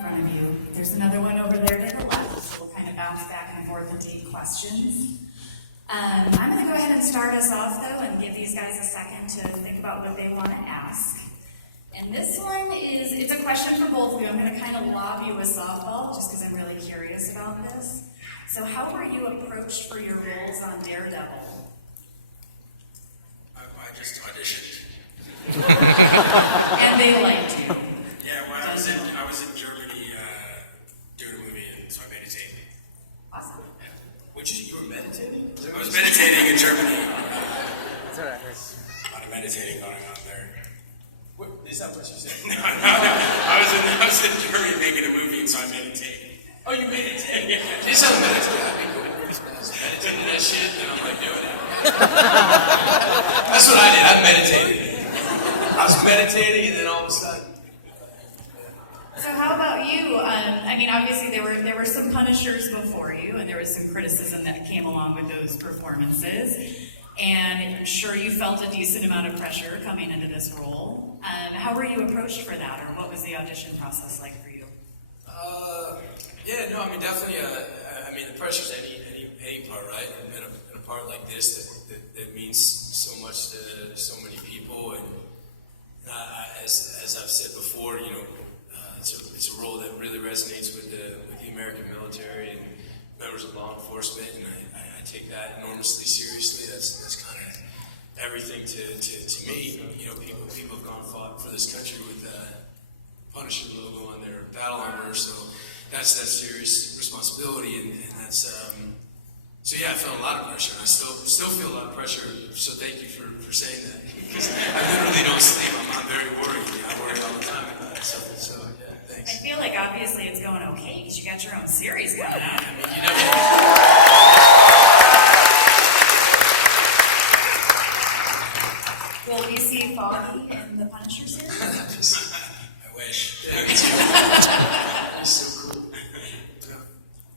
In front of you. There's another one over there to the left, so we'll kind of bounce back and forth and take questions. I'm going to go ahead and start us off, though, and give these guys a second to think about what they want to ask. And this one is, it's a question for both of you. I'm going to kind of lob you a softball, just because I'm really curious about this. So how were you approached for your roles on Daredevil? I just auditioned. And they liked you. Yeah, well, I was in Germany doing a movie, and so I made a tape. Awesome. Yeah. You were meditating? I was meditating in Germany. That's what I heard. A lot of meditating going on there. What, is that what you said? No. I was in Germany making a movie, and so I made a tape. Oh, you made it? Yeah. You sound meditating. I was meditating that shit, and I'm like doing it. That's what I did. I meditated. I was meditating, and then all of a sudden. So how about you? I mean, obviously there were some Punishers before you, and there was some criticism that came along with those performances. And I'm sure you felt a decent amount of pressure coming into this role. How were you approached for that, or what was the audition process like for you? Yeah, no, I mean, definitely, I mean, the pressure's any part, right? In a part like this that means so much to so many people, and as I've said before, you know, it's a role that really resonates with the American military and members of law enforcement, and I take that enormously seriously. That's kind of everything to me. You know, people have gone and fought for this country with Punisher logo on their battle armor, so that's serious responsibility, and that's so yeah, I felt a lot of pressure, and I still feel a lot of pressure. So thank you for saying that, because I literally don't sleep. I'm very worried. I worry all the time about it. So yeah, thanks. I feel like obviously it's going okay because you got your own series coming out. I mean, you never. Will we see Foggy in the Punisher series? I wish. Yeah, he's so cool.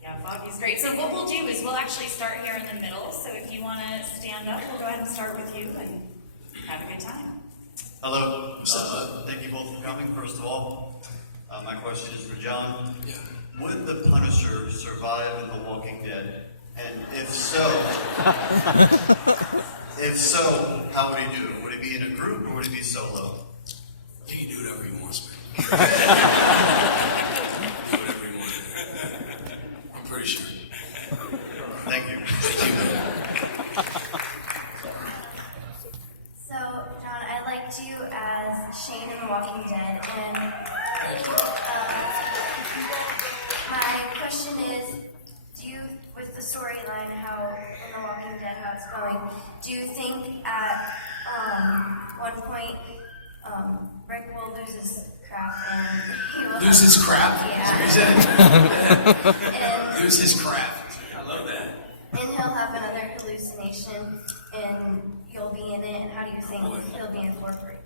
Yeah, Foggy's great. So what we'll do is we'll actually start here in the middle. So if you want to stand up, we'll go ahead and start with you and have a good time. Hello. Thank you both for coming, first of all. My question is for John. Yeah. Would the Punisher survive in The Walking Dead? And if so, how would he do it? Would he be in a group or would he be solo? He can do whatever he wants, man. Do whatever he wants. I'm pretty sure. Thank you. Thank you, man. So, John, I liked you as Shane in The Walking Dead, and my question is, with the storyline, how in The Walking Dead, how it's going, do you think at one point Rick will lose his crap and he will Lose his crap? Yeah. Is that what you said? and, Lose his crap. I love that. and he'll have another hallucination, and you'll be in it, and how do you think he'll be incorporated?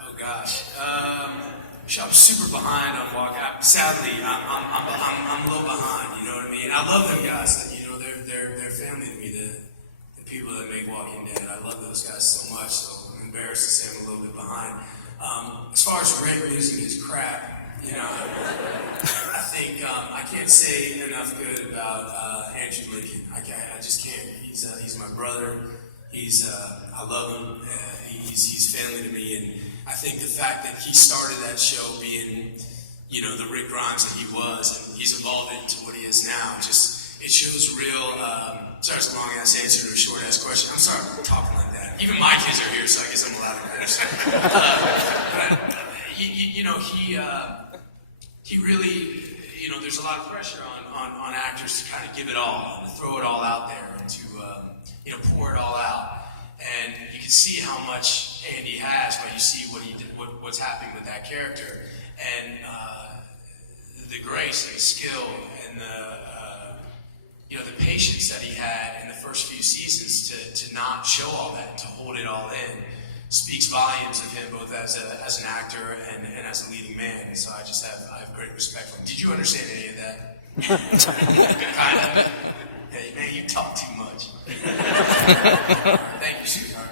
Oh gosh, I'm super behind on Walk Out. Sadly, I'm a little behind. You know what I mean? I love them guys. You know, they're family to me. The people that make Walking Dead. I love those guys so much. So I'm embarrassed to say I'm a little bit behind. As far as Rick losing his crap, you know, I think I can't say enough good about Andrew Lincoln. I just can't. He's my brother. I love him. He's family to me, and I think the fact that he started that show being, you know, the Rick Grimes that he was, and he's evolved into what he is now, it shows real, sorry, it's a long ass answer to a short ass question. I'm sorry for talking like that. Even my kids are here, so I guess I'm allowed to curse. But, you know, he really, you know, there's a lot of pressure on actors to kind of give it all, to throw it all out there, and to, you know, pour it all out. And you can see how much hand he has when you see what he did, what's happening with that character, and the grace and the skill and you know, the patience that he had in the first few seasons to not show all that, to hold it all in, speaks volumes of him both as an actor and as a leading man. And so I have great respect for him. Did you understand any of that? Kind of. Yeah, man, you talk too much. Thank you, sweetheart.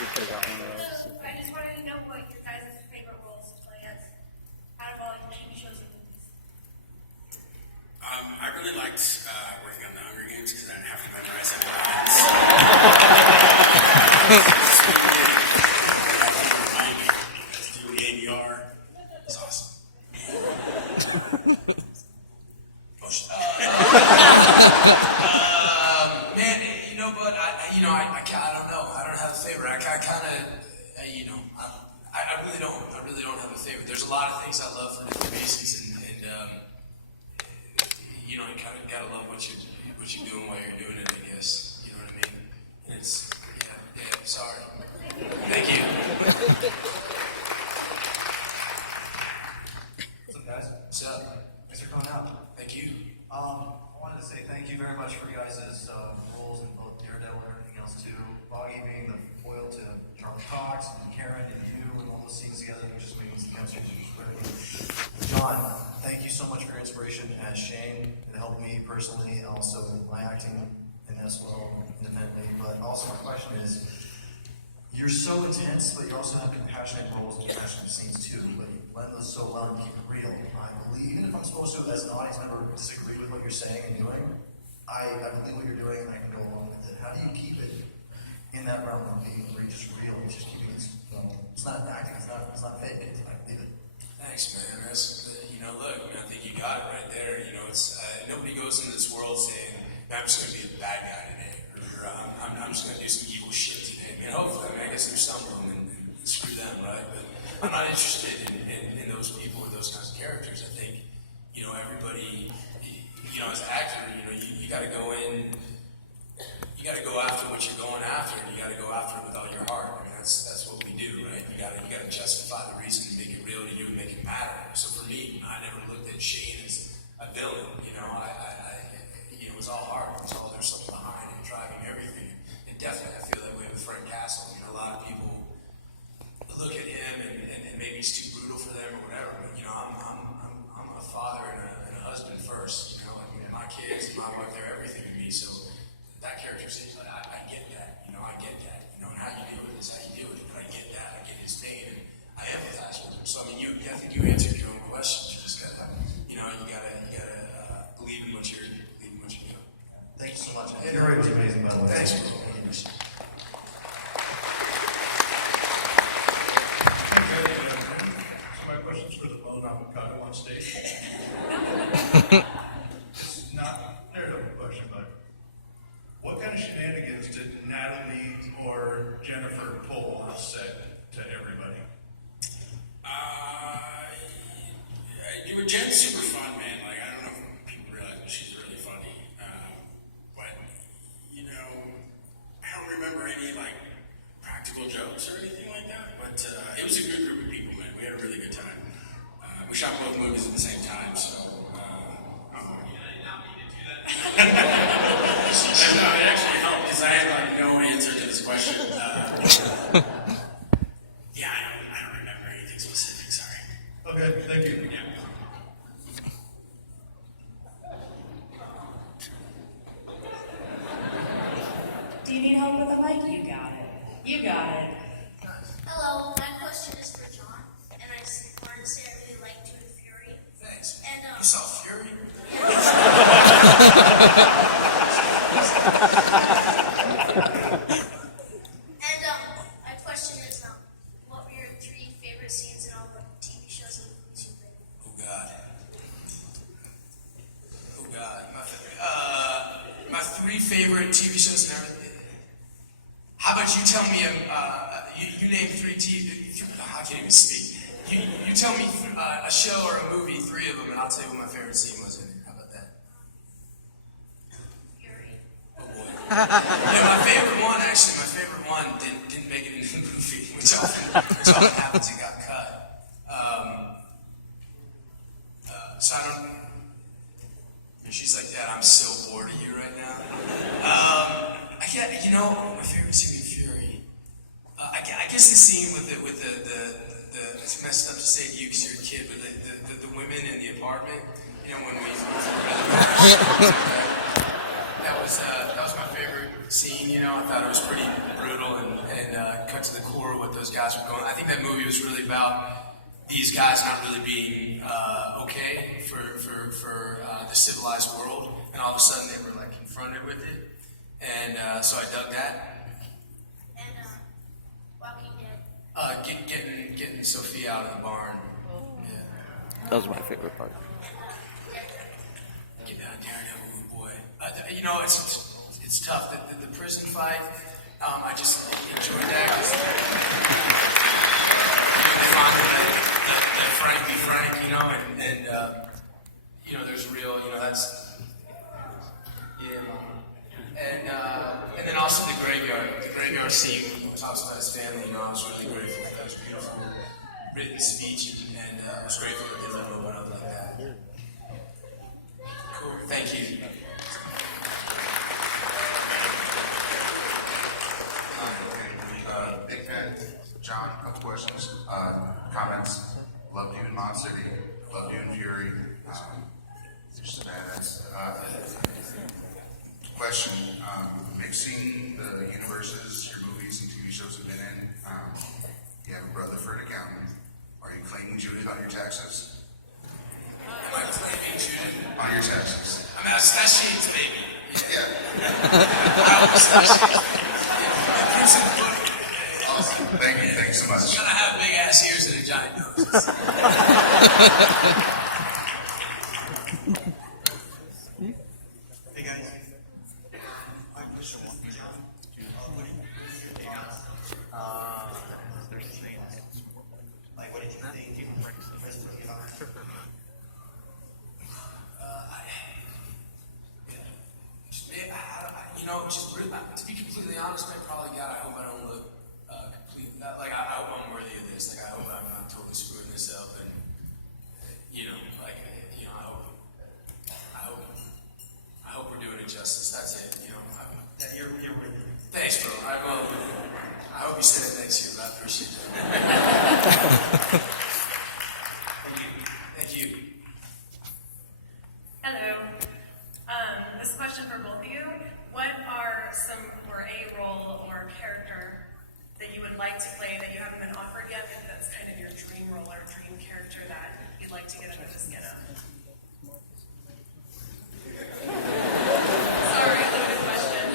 We could have got one of those. I just wanted to know what your guys' favorite roles to play as out of all your TV shows and movies. I really liked working on the Hunger Games because I didn't have to memorize any lines. Let's do the ADR. It's awesome. Motion. Man, you know, but I don't know. I don't have a favorite. I kind of, I really don't. I really don't have a favorite. There's a lot of things I love for different reasons, and you kind of gotta love what you're doing while you're doing it. I guess you know what I mean. And it's yeah. Sorry. Thank you. What's up, guys? What's up? Thanks for coming out. Thank you. I wanted to say thank you very much for you guys' roles in both Daredevil and everything else too. Boggy being the foil to Charlie Cox and Karen and you and all those scenes together, you just making some chemistry. John, thank you so much for your inspiration as Shane. It helped me personally, also with my acting and as well independently. But also my question is, you're so intense, but you also have compassionate roles and compassionate scenes too. But you blend those so well and keep it real. I believe, even if I'm supposed to, as an audience member, disagree with what you're saying and doing, I believe what you're doing and I can go along with it. How do you keep it in that realm of being just real, just keeping it, it's not acting, it's not fake, I believe it. Thanks, man. That's look, man, I think you got it right there. It's nobody goes into this world saying, "I'm just going to be a bad guy today," or I'm just going to do some evil shit today. Man, hopefully, I guess there's some of them, and screw them, right? But I'm not interested in those people or those kinds of characters. I think, everybody, as an actor, you got to go in. You got to go after what you're going after, and you got to go after it with all your heart. I mean, that's what we do, right? You got to justify the reason, to make it real to you, and make it matter. So for me, I never looked at Shane as a villain. It was all heart. It was all there's something behind it, driving everything. And definitely, I feel that way with Frank Castle. A lot of people look at him and maybe he's too brutal for them or whatever. But I'm a father and a husband first. My kids and my wife, they're everything to me. So that character seems like I get that. I get that. And how you deal with it is how you deal with it. But I get that. I get his pain, and I empathize with him. So I think you answered your own question. You just gotta, you gotta believe in what you're doing. Thank you so much. And your writing was amazing, by the way. Thanks, bro. So my question's for the lone avocado on stage. It's not a Daredevil question, but what kind of shenanigans did Natalie or Jennifer pull off set to everybody? Jen's super fun, man. Like, I don't know if people realize, but she's really funny. But I don't remember any practical jokes or anything like that. But it was a good group of people, man. We had a really good time. We shot both movies at the same time, so I did not mean to do that. No, it actually helped because I had no answer to this question. Yeah, I don't remember anything specific. Sorry. Okay, thank you. Yeah. Do you need help with the mic? You got it. You got it. Hello, my question is for John, and I wanted to say I really liked you in Fury. Thanks. And You saw Fury? my question is, what were your 3 favorite scenes in all the TV shows and movies you've been in? Oh God. My 3 favorite TV shows and everything. How about you tell me, you name 3 TV, I can't even speak. You tell me a show or a movie, 3 of them, and I'll tell you what my favorite scene was in it. How about that? Fury. Oh boy. Yeah, my favorite one didn't make it into the movie, which often happens, it got cut. So I don't, and she's like, Dad, I'm so bored of you right now. My favorite scene in Fury. I guess the scene with the it's messed up to say to you because you're a kid, but the women in the apartment, when we that was my favorite scene. I thought it was pretty brutal and cut to the what those guys were going. I think that movie was really about these guys not really being okay for the civilized world, and all of a sudden they were like confronted with it, and so I dug that. And Walking Dead. Getting Sophia out of the barn. Yeah. That was my favorite part. Get out Daredevil, good boy. It's tough. The prison fight, I just enjoyed that. They finally let Frank be Frank, and there's real, that's, yeah. And then also the graveyard scene talks about his family. I was really grateful for his beautiful written speech, and I was grateful that they let him open up like that. Cool. Thank you. Big fan. John, a couple questions, comments. Loved you in Mod City. Loved you in Fury. You're just a badass. Question, mixing the universes your movies and TV shows have been in, you have a brother for an accountant. Are you claiming Judith on your taxes? Am I claiming Judith? On your taxes. I mean, that's Shane's baby. Yeah. That's Shane's baby. Awesome. Thank you so much. Gotta have big ass ears and a giant nose. Hey guys. Like, what did you think? To be completely honest, I probably I hope I don't look completely, I hope I'm worthy of this. I hope I'm not totally screwing this up, and I hope we're doing it justice. That's it. You're with me. Thanks, bro. I hope you said it next year, but I appreciate it. Thank you. Hello. This question for both of you. What are a role or character that you would like to play that you haven't been offered yet, but that's kind of your dream role or dream character that you'd like to get under the skin of? Sorry, loaded question.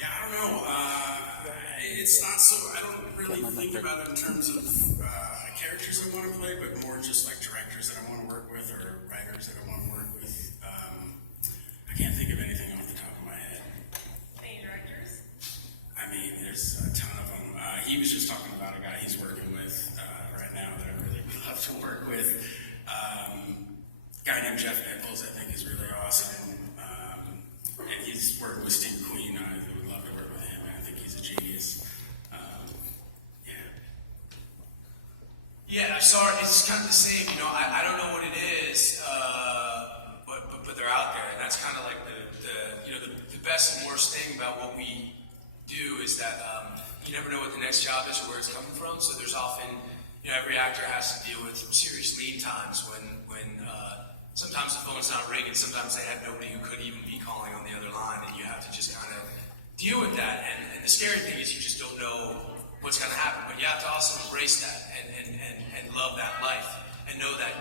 Yeah, I don't know. It's not so. I don't really think about it in terms of characters I want to play, but more just like directors that I want to work with or writers that I want to work with. I can't think of anything off the top of my head. Any directors? I mean, there's a ton of them. He was just talking about a guy he's working with right now that I really would love to work with. A guy named Jeff Nichols, I think, is really awesome. And he's working with Steve Queen. I would love to work with him, and I think he's a genius. Yeah, I'm sorry. It's kind of the same. I don't know what it is, but they're out there, and that's kind of like the best and worst thing about what we do is that you never know what the next job is or where it's coming from. So there's often, every actor has to deal with some serious lead times when sometimes the phone's not ringing, sometimes they have nobody who could even be calling on the other line, and you have to just kind of deal with that. And the scary thing is you just don't know what's going to happen, but you have to also embrace that and love that life and know that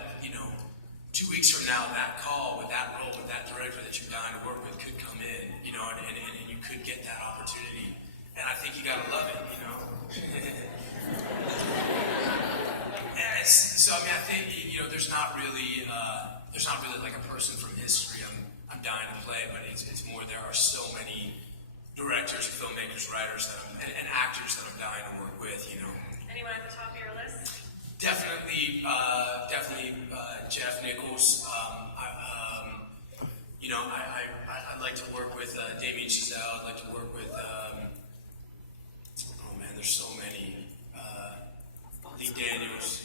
2 weeks from now that call with that role with that director that you're dying to work with could come in, and you could get that opportunity, and I think you got to love it. So I think there's not really like a person from history I'm dying to play, but it's more there are so many directors, filmmakers, writers and actors that I'm dying to work with. Anyone at the top of your list? Definitely Jeff Nichols. I'd like to work with Damien Chazelle. I'd like to work with. There's so many. Lee Daniels.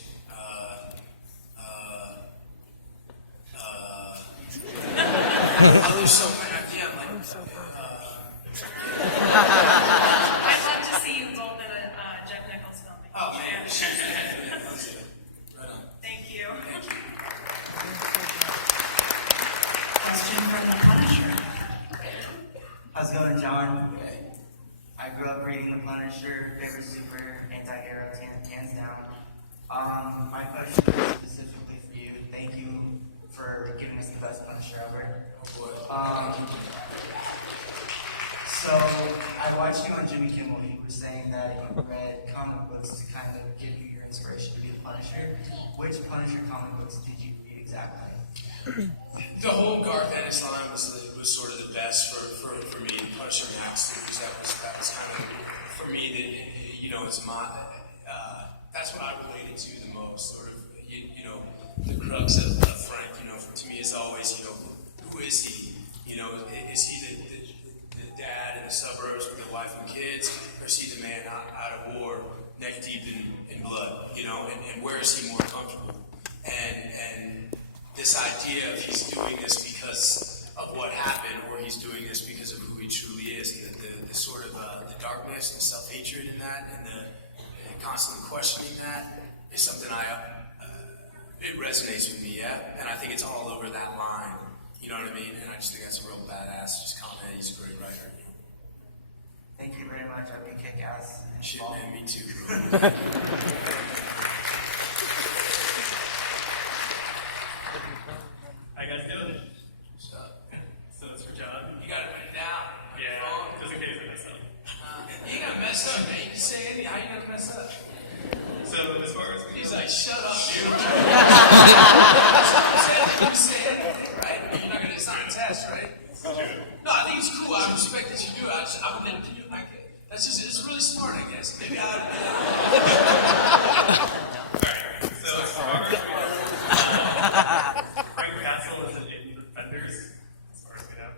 There's so many. I'd love to see you both in a Jeff Nichols film. Oh man. Thank you. Question from the Punisher. How's it going, John? the Punisher, favorite super anti-hero, hands down. My question is specifically for you. Thank you for giving us the best Punisher ever. So I watched you on Jimmy Kimmel. You were saying that you read comic books to kind of give you your inspiration to be the Punisher. Which Punisher comic books did you read exactly? The whole Garth Ennis line was sort of the best for me. Punisher Max, because that was kind of for me that it's my that's what I related to the most. Sort of the crux of Frank. To me, it's always who is he? Is he the dad in the suburbs with the wife and kids, or is he the man out of war, neck deep in blood? And where is he more comfortable? And this idea of he's doing this because of what happened, or he's doing this because of who he truly is, and the sort of the darkness and self-hatred in that, and the constantly questioning that is something it resonates with me, yeah. And I think it's all over that line. You know what I mean? And I just think that's a real badass just comment. He's a great writer. Thank you very much. I'd be kick-ass. Shit, man, me too. How you guys doing? What's up? So it's for John. You got it written down. Yeah, just in case I mess up. You got messed up, man. You can say anything. How you gonna mess up? So as far as He's like, shut up, dude. That's what I'm saying. You can say anything, right? You're not gonna assign a test, right? No, I think it's cool. I respect that you do it. I would never do it like it. That's just, it's really smart, I guess. Maybe I would. Alright, so as far as Frank Castle is in Defenders, as far as we know.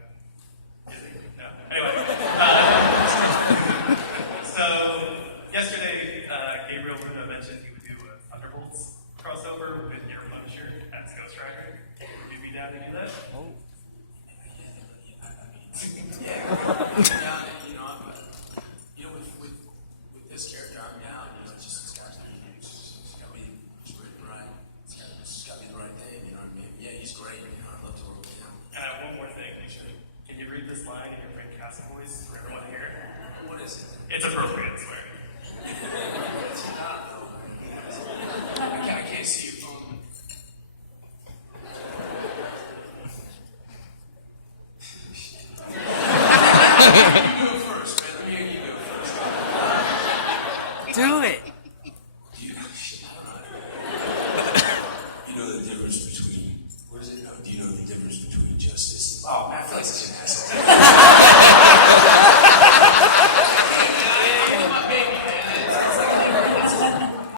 Is he? No. Anyway. So yesterday, Gabriel Luna mentioned he would do a Thunderbolts crossover with your Punisher as Ghost Rider. Would you be down to do that? Oh. With this character, I'm down. It's got to be just right. It's got to be the right thing. You know what I mean? Yeah, he's great. I'd love to work with him. And I have one more thing. Can you read this line in your Frank Castle voice for everyone to hear? What is it? It's appropriate, I swear. It's not, though. I can't see your phone. You go first, man. Let me hear you go first. Do it.